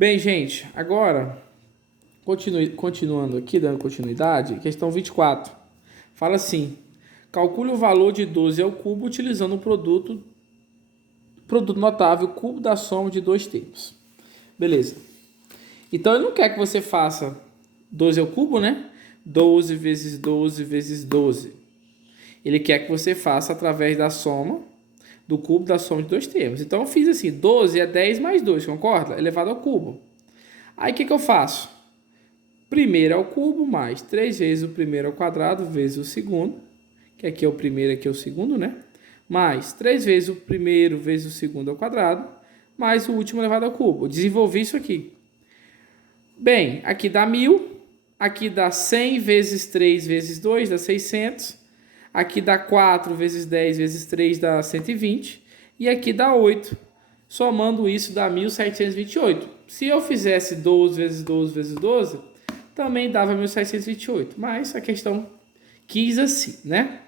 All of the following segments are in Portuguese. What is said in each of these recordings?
Bem, gente, agora, continuando aqui, dando continuidade, questão 24. Fala assim, calcule o valor de 12 ao cubo utilizando o produto notável cubo da soma de dois termos. Beleza. Então, ele não quer que você faça 12 ao cubo, né? 12 vezes 12 vezes 12. Ele quer que você faça através da soma do cubo da soma de dois termos. Então, eu fiz assim, 12 é 10 mais 2, concorda? Elevado ao cubo. Aí, o que eu faço? Primeiro ao cubo mais 3 vezes o primeiro ao quadrado vezes o segundo, que aqui é o primeiro, aqui é o segundo, né? Mais 3 vezes o primeiro vezes o segundo ao quadrado, mais o último elevado ao cubo. Eu desenvolvi isso aqui. Bem, aqui dá 1000, aqui dá 100 vezes 3 vezes 2, dá 600. Aqui dá 4 vezes 10 vezes 3 dá 120. E aqui dá 8. Somando isso dá 1728. Se eu fizesse 12 vezes 12 vezes 12, também dava 1728. Mas a questão quis assim, né?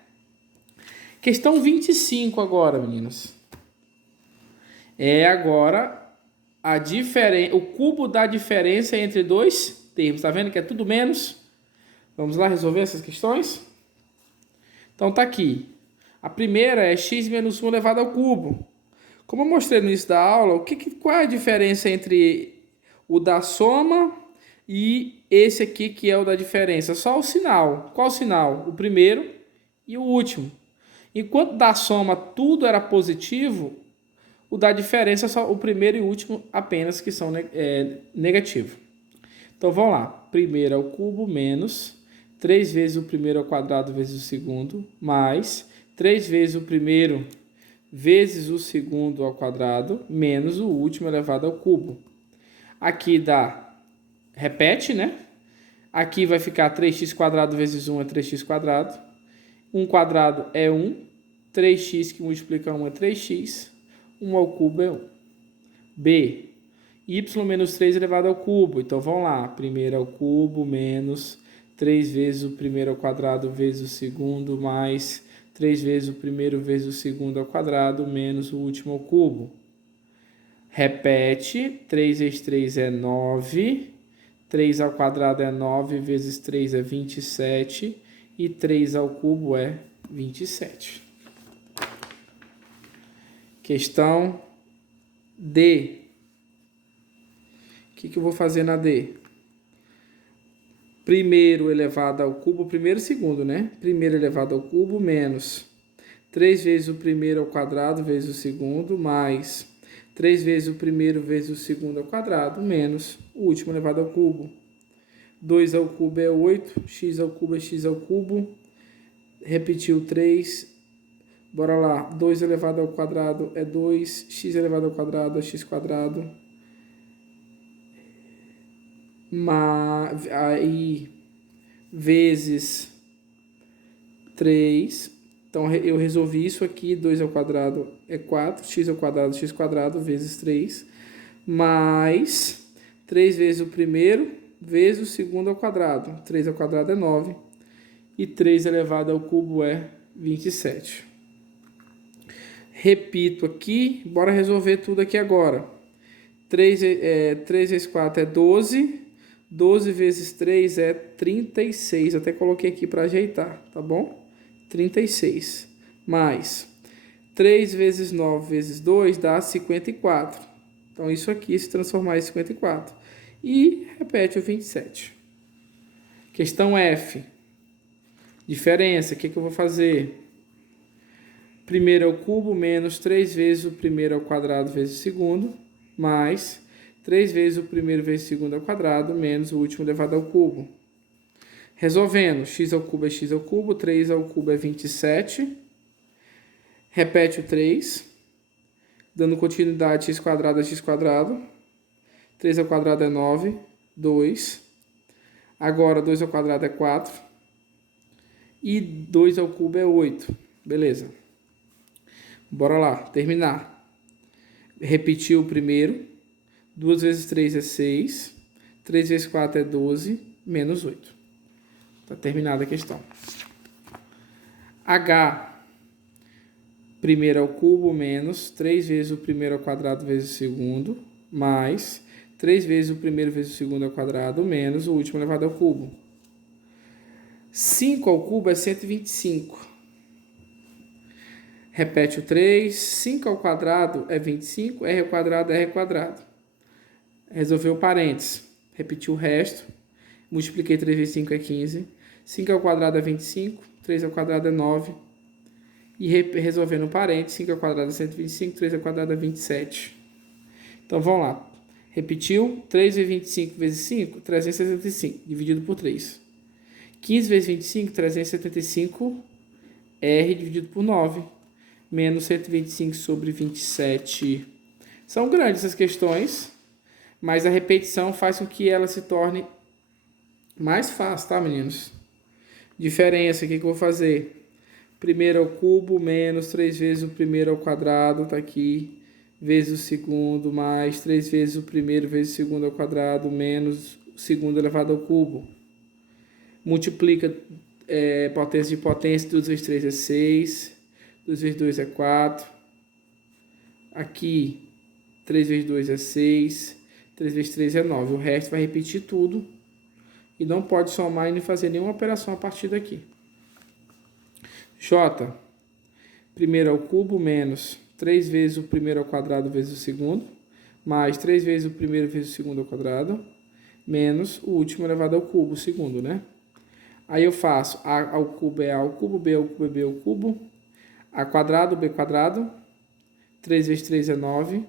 Questão 25 agora, meninos. É agora o cubo da diferença entre dois termos. Tá vendo que é tudo menos? Vamos lá resolver essas questões? Então tá aqui. A primeira é x menos 1 elevado ao cubo. Como eu mostrei no início da aula, qual é a diferença entre o da soma e esse aqui que é o da diferença? Só o sinal. Qual o sinal? O primeiro e o último. Enquanto da soma tudo era positivo, o da diferença só o primeiro e o último apenas que são negativo. Então vamos lá. Primeiro ao cubo menos 3 vezes o primeiro ao quadrado vezes o segundo, mais 3 vezes o primeiro vezes o segundo ao quadrado, menos o último elevado ao cubo. Aqui dá, repete, né? Aqui vai ficar 3x quadrado vezes 1 é 3x quadrado. 1 quadrado é 1. 3x que multiplica 1 é 3x. 1 ao cubo é 1. B. Y menos 3 elevado ao cubo. Então, vamos lá. Primeiro ao cubo menos 3 vezes o primeiro ao quadrado vezes o segundo, mais 3 vezes o primeiro vezes o segundo ao quadrado, menos o último ao cubo. Repete. 3 vezes 3 é 9. 3 ao quadrado é 9, vezes 3 é 27. E 3 ao cubo é 27. Questão D. O que eu vou fazer na D? Primeiro elevado ao cubo, primeiro e segundo, né? Primeiro elevado ao cubo menos 3 vezes o primeiro ao quadrado vezes o segundo, mais 3 vezes o primeiro vezes o segundo ao quadrado, menos o último elevado ao cubo. 2 ao cubo é 8, x ao cubo é x ao cubo. Repetiu 3. Bora lá. 2 elevado ao quadrado é 2, x elevado ao quadrado é x quadrado. Aí, vezes 3. Então, eu resolvi isso aqui. 2 ao quadrado é 4, x ao quadrado, x quadrado, vezes 3. Mais 3 vezes o primeiro, vezes o segundo ao quadrado. 3 ao quadrado é 9. E 3 elevado ao cubo é 27. Repito aqui. Bora resolver tudo aqui agora. 3 vezes 4 é 12. 12 vezes 3 é 36. Até coloquei aqui para ajeitar, tá bom? 36. Mais 3 vezes 9 vezes 2 dá 54. Então, isso aqui se transformar em 54. E repete o 27. Questão F. Diferença. O que eu vou fazer? Primeiro ao cubo menos 3 vezes o primeiro ao quadrado vezes o segundo, mais 3 vezes o primeiro vezes o segundo ao quadrado, menos o último elevado ao cubo. Resolvendo, x ao cubo é x ao cubo, 3 ao cubo é 27. Repete o 3. Dando continuidade, x quadrado é x quadrado. 3 ao quadrado é 9, 2. Agora, 2 ao quadrado é 4. E 2 ao cubo é 8. Beleza. Bora lá, terminar. Repetir o primeiro. 2 vezes 3 é 6. 3 vezes 4 é 12, menos 8. Está terminada a questão. H. Primeiro ao cubo menos 3 vezes o primeiro ao quadrado vezes o segundo, mais 3 vezes o primeiro vezes o segundo ao quadrado, menos o último elevado ao cubo. 5 ao cubo é 125. Repete o 3. 5 ao quadrado é 25. R ao quadrado é R ao quadrado. Resolveu o parênteses. Repetiu o resto. Multipliquei 3 vezes 5 é 15. 5 ao quadrado é 25. 3 ao quadrado é 9. E resolvendo o parênteses. 5 ao quadrado é 125. 3 ao quadrado é 27. Então, vamos lá. Repetiu. 3 vezes 25 vezes 5, 375. Dividido por 3. 15 vezes 25, 375. R dividido por 9. Menos 125 sobre 27. São grandes essas questões, mas a repetição faz com que ela se torne mais fácil, tá, meninos? Diferença, o que eu vou fazer? Primeiro ao cubo, menos 3 vezes o primeiro ao quadrado, tá aqui, vezes o segundo, mais 3 vezes o primeiro vezes o segundo ao quadrado, menos o segundo elevado ao cubo. Multiplica potência de potência, 2 vezes 3 é 6. 2 vezes 2 é 4. Aqui, 3 vezes 2 é 6. 3 vezes 3 é 9. O resto vai repetir tudo. E não pode somar e nem fazer nenhuma operação a partir daqui. J. Primeiro ao cubo, menos 3 vezes o primeiro ao quadrado vezes o segundo. Mais 3 vezes o primeiro vezes o segundo ao quadrado. Menos o último elevado ao cubo, o segundo, né? Aí eu faço A ao cubo é A ao cubo, B ao cubo é B ao cubo. A quadrado, B quadrado, 3 vezes 3 é 9.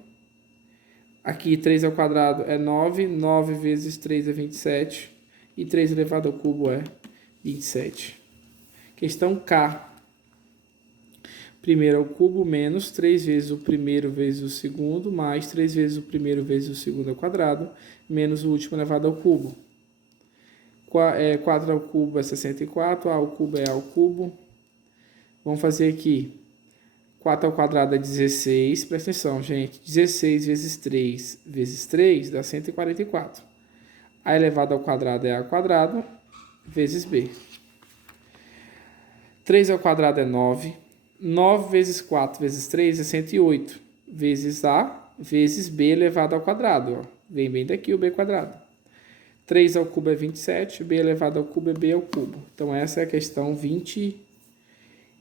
Aqui 3 ao quadrado é 9, 9 vezes 3 é 27. E 3 elevado ao cubo é 27. Questão K. Primeiro ao cubo menos 3 vezes o primeiro vezes o segundo, mais 3 vezes o primeiro vezes o segundo ao quadrado, menos o último elevado ao cubo. 4 ao cubo é 64, A ao cubo é A ao cubo. Vamos fazer aqui. 4 ao quadrado é 16. Presta atenção, gente. 16 vezes 3 vezes 3 dá 144. A elevado ao quadrado é A ao quadrado vezes B. 3 ao quadrado é 9. 9 vezes 4 vezes 3 é 108. Vezes A vezes B elevado ao quadrado. Ó. Vem bem daqui o B quadrado. 3 ao cubo é 27. B elevado ao cubo é B ao cubo. Então, essa é a questão 25.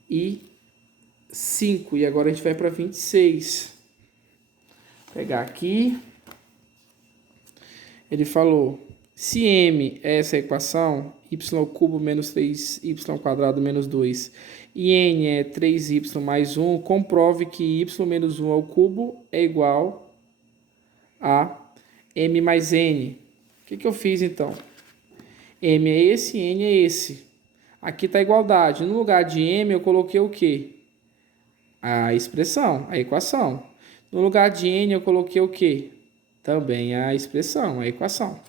E agora a gente vai para 26. Vou pegar aqui. Ele falou, se M é essa equação, y ao cubo menos 3y ao quadrado menos 2, e N é 3y mais 1, comprove que y menos 1 ao cubo é igual a M mais N. O que eu fiz então? M é esse, N é esse. Aqui está a igualdade. No lugar de M eu coloquei o quê? A expressão, a equação. No lugar de N eu coloquei o quê? Também a expressão, a equação.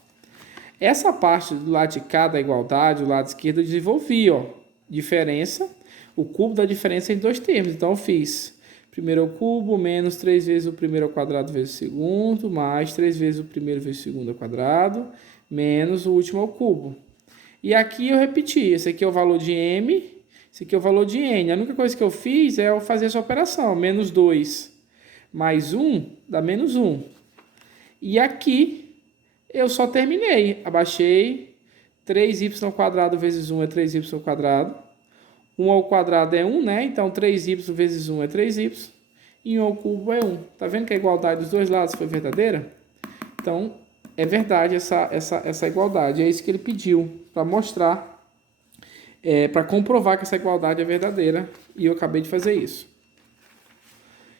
Essa parte do lado de cá da igualdade, do lado esquerdo, eu desenvolvi, ó. Diferença, o cubo da diferença em dois termos. Então eu fiz primeiro ao cubo, menos 3 vezes o primeiro ao quadrado vezes o segundo, mais 3 vezes o primeiro vezes o segundo ao quadrado, menos o último ao cubo. E aqui eu repeti, esse aqui é o valor de M, esse aqui é o valor de N. A única coisa que eu fiz é eu fazer essa operação, menos 2 mais 1 dá menos 1. E aqui eu só terminei, abaixei, 3y ao quadrado vezes 1 é 3y ao quadrado. 1 ao quadrado é 1, né? Então 3y vezes 1 é 3y. E 1 ao cubo é 1. Tá vendo que a igualdade dos dois lados foi verdadeira? Então, é verdade essa igualdade. É isso que ele pediu para mostrar, para comprovar que essa igualdade é verdadeira. E eu acabei de fazer isso.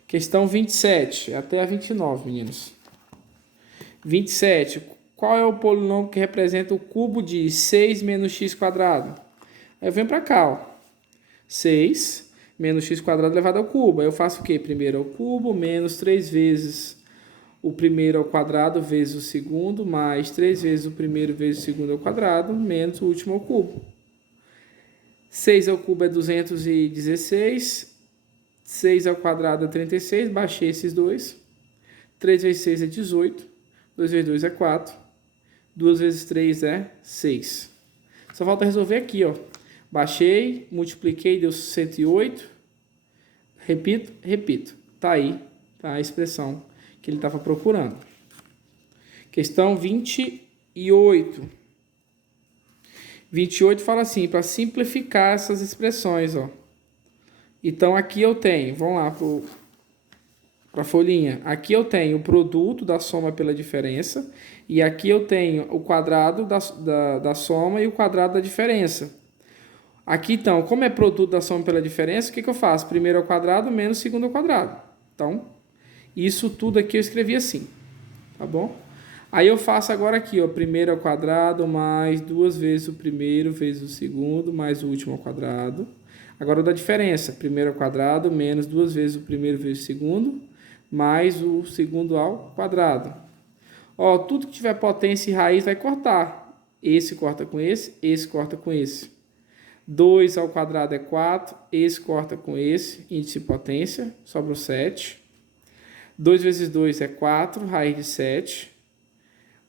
Questão 27, até a 29, meninos. 27. Qual é o polinômio que representa o cubo de 6 menos x quadrado? Aí eu venho para cá, ó. 6 menos x quadrado elevado ao cubo. Aí eu faço o quê? Primeiro ao cubo, menos 3 vezes o primeiro ao quadrado vezes o segundo, mais 3 vezes o primeiro vezes o segundo ao quadrado, menos o último ao cubo. 6 ao cubo é 216. 6 ao quadrado é 36. Baixei esses dois. 3 vezes 6 é 18. 2 vezes 2 é 4. 2 vezes 3 é 6. Só falta resolver aqui, ó. Baixei, multipliquei, deu 108. Repito. Tá aí, tá a expressão que ele estava procurando. Questão 28. 28 fala assim, para simplificar essas expressões, ó. Então, aqui eu tenho, vamos lá para a folhinha. Aqui eu tenho o produto da soma pela diferença. E aqui eu tenho o quadrado da soma e o quadrado da diferença. Aqui, então, como é produto da soma pela diferença, o que eu faço? Primeiro ao quadrado menos segundo ao quadrado. Então, isso tudo aqui eu escrevi assim, tá bom? Aí eu faço agora aqui, ó, primeiro ao quadrado mais 2 vezes o primeiro vezes o segundo mais o último ao quadrado. Agora o da diferença, primeiro ao quadrado menos 2 vezes o primeiro vezes o segundo mais o segundo ao quadrado. Ó, tudo que tiver potência e raiz vai cortar. Esse corta com esse corta com esse. 2 ao quadrado é 4, esse corta com esse, índice de potência, sobra o 7. 2 vezes 2 é 4, raiz de 7.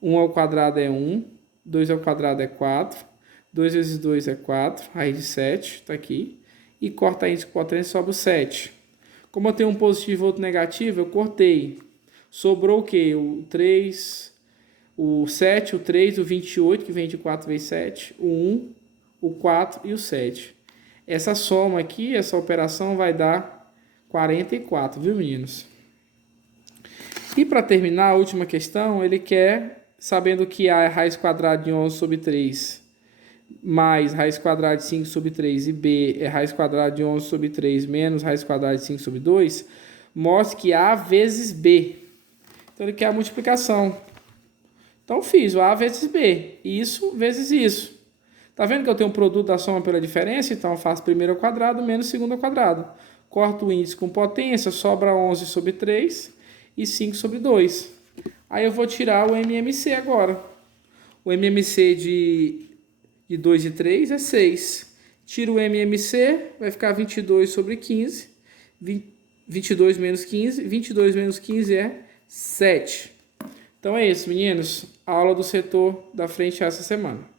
1 ao quadrado é 1, 2 ao quadrado é 4, 2 vezes 2 é 4, raiz de 7, está aqui. E corta índice de potência, sobra o 7. Como eu tenho um positivo e outro negativo, eu cortei. Sobrou o quê? O 3, o 7, o 3, o 28, que vem de 4 vezes 7, o 1, o 4 e o 7. Essa soma aqui, essa operação vai dar 44, viu, meninos? E para terminar, a última questão, ele quer, sabendo que A é raiz quadrada de 11 sobre 3, mais raiz quadrada de 5 sobre 3, e B é raiz quadrada de 11 sobre 3, menos raiz quadrada de 5 sobre 2, mostre que A vezes B. Então, ele quer a multiplicação. Então, fiz o A vezes B, isso vezes isso. Tá vendo que eu tenho um produto da soma pela diferença? Então, eu faço primeiro ao quadrado menos segundo ao quadrado. Corto o índice com potência, sobra 11 sobre 3 e 5 sobre 2. Aí eu vou tirar o MMC agora. O MMC de 2 e 3 é 6. Tiro o MMC, vai ficar 22 sobre 15. 22 menos 15. 22 menos 15 é 7. Então é isso, meninos. A aula do setor da frente essa semana.